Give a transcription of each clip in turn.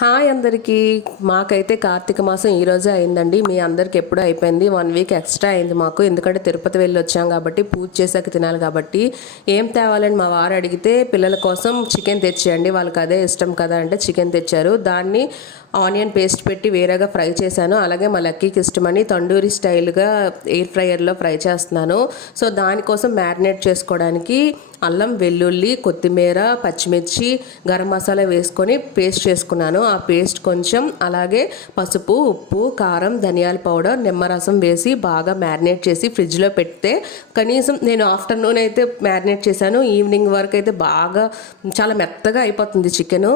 Hi అందరికీ. మాకైతే కార్తీక మాసం ఈరోజే అయిందండి. మీ అందరికి ఎప్పుడూ అయిపోయింది. 1 వీక్ ఎక్స్ట్రా అయింది మాకు. ఎందుకంటే తిరుపతి వెళ్ళి వచ్చాం కాబట్టి పూజ చేశాక తినాలి కాబట్టి. ఏం తేవాలని మా వారు అడిగితే పిల్లల కోసం చికెన్ తెచ్చేయండి, వాళ్ళకి అదే ఇష్టం కదా అంటే చికెన్ తెచ్చారు. దాన్ని ఆనియన్ పేస్ట్ పెట్టి వేరేగా ఫ్రై చేశాను. అలాగే మా లక్కీకి ఇష్టమని తండూరి స్టైల్గా ఎయిర్ ఫ్రైయర్లో ఫ్రై చేస్తున్నాను. సో దానికోసం మ్యారినేట్ చేసుకోవడానికి అల్లం, వెల్లుల్లి, కొత్తిమీర, పచ్చిమిర్చి, గరం మసాలా వేసుకొని పేస్ట్ చేసుకున్నాను. ఆ పేస్ట్ కొంచెం, అలాగే పసుపు, ఉప్పు, కారం, ధనియాల పౌడర్, నిమ్మరసం వేసి బాగా మ్యారినేట్ చేసి ఫ్రిడ్జ్లో పెడితే కనీసం నేను ఆఫ్టర్నూన్ అయితే మ్యారినేట్ చేశాను, ఈవినింగ్ వరకు అయితే బాగా చాలా మెత్తగా అయిపోతుంది చికెను.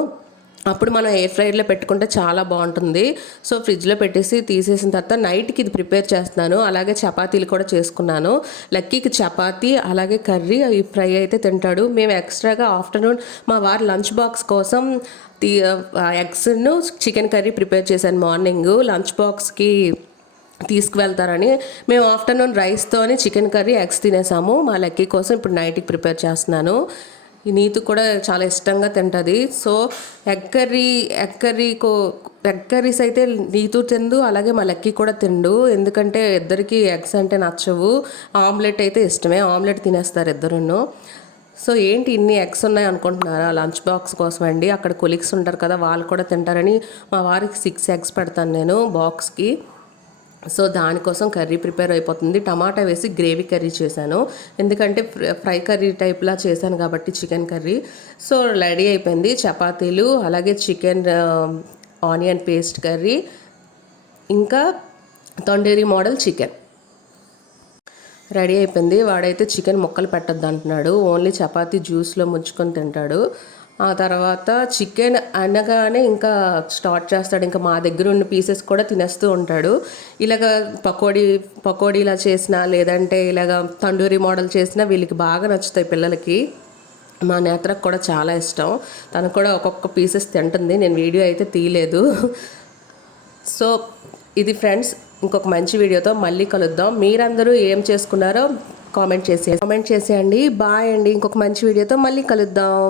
అప్పుడు మనం ఎయిర్ ఫ్రైయర్లో పెట్టుకుంటే చాలా బాగుంటుంది. సో ఫ్రిడ్జ్లో పెట్టేసి తీసేసిన తర్వాత నైట్కి ఇది ప్రిపేర్ చేస్తున్నాను. అలాగే చపాతీలు కూడా చేసుకున్నాను. లక్కీకి చపాతీ అలాగే కర్రీ ఈ ఫ్రై అయితే తింటాడు. మేము ఎక్స్ట్రాగా ఆఫ్టర్నూన్ మా వారు లంచ్ బాక్స్ కోసం ఎగ్స్ను చికెన్ కర్రీ ప్రిపేర్ చేశాను. మార్నింగ్ లంచ్ బాక్స్కి తీసుకువెళ్తారని మేము ఆఫ్టర్నూన్ రైస్తోని చికెన్ కర్రీ ఎగ్స్ తినేసాము. మా లక్కీ కోసం ఇప్పుడు నైట్కి ప్రిపేర్ చేస్తున్నాను. ఈ నీతు కూడా చాలా ఇష్టంగా తింటుంది. సో ఎగ్ కర్రీస్ అయితే నీతు తిండు, అలాగే మా లక్కీ కూడా తిండు. ఎందుకంటే ఇద్దరికి ఎగ్స్ అంటే నచ్చవు. ఆమ్లెట్ అయితే ఇష్టమే, ఆమ్లెట్ తినేస్తారు ఇద్దరును. సో ఏంటి ఇన్ని ఎగ్స్ ఉన్నాయి అనుకుంటున్నారా? లంచ్ బాక్స్ కోసం అండి. అక్కడ కొలీగ్స్ ఉంటారు కదా, వాళ్ళు కూడా తింటారని మా వారికి 6 ఎగ్స్ పెడతాను నేను బాక్స్కి. సో దానికోసం కర్రీ ప్రిపేర్ అయిపోతుంది. టమాటా వేసి గ్రేవీ కర్రీ చేశాను, ఎందుకంటే ఫ్రై కర్రీ టైప్లా చేశాను కాబట్టి చికెన్ కర్రీ. సో రెడీ అయిపోయింది. చపాతీలు, అలాగే చికెన్ ఆనియన్ పేస్ట్ కర్రీ, ఇంకా తండూరి మోడల్ చికెన్ రెడీ అయిపోయింది. వాడైతే చికెన్ ముక్కలు పెట్టద్దు అంటున్నాడు, ఓన్లీ చపాతీ జ్యూస్లో ముంచుకొని తింటాడు. ఆ తర్వాత చికెన్ అనగానే ఇంకా స్టార్ట్ చేస్తాడు. ఇంకా మా దగ్గర ఉన్న పీసెస్ కూడా తినేస్తూ ఉంటాడు. ఇలాగ పకోడీలా చేసినా, లేదంటే ఇలాగ తండూరి మోడల్ చేసినా వీళ్ళకి బాగా నచ్చుతాయి పిల్లలకి. మా నేత్రకు కూడా చాలా ఇష్టం. తను కూడా ఒక్కొక్క పీసెస్ తింటుంది. నేను వీడియో అయితే తీయలేదు. సో ఇది ఫ్రెండ్స్, ఇంకొక మంచి వీడియోతో మళ్ళీ కలుద్దాం. మీరందరూ ఏం చేసుకున్నారో కామెంట్ చేసేయండి. బాయ్ అండి. ఇంకొక మంచి వీడియోతో మళ్ళీ కలుద్దాం.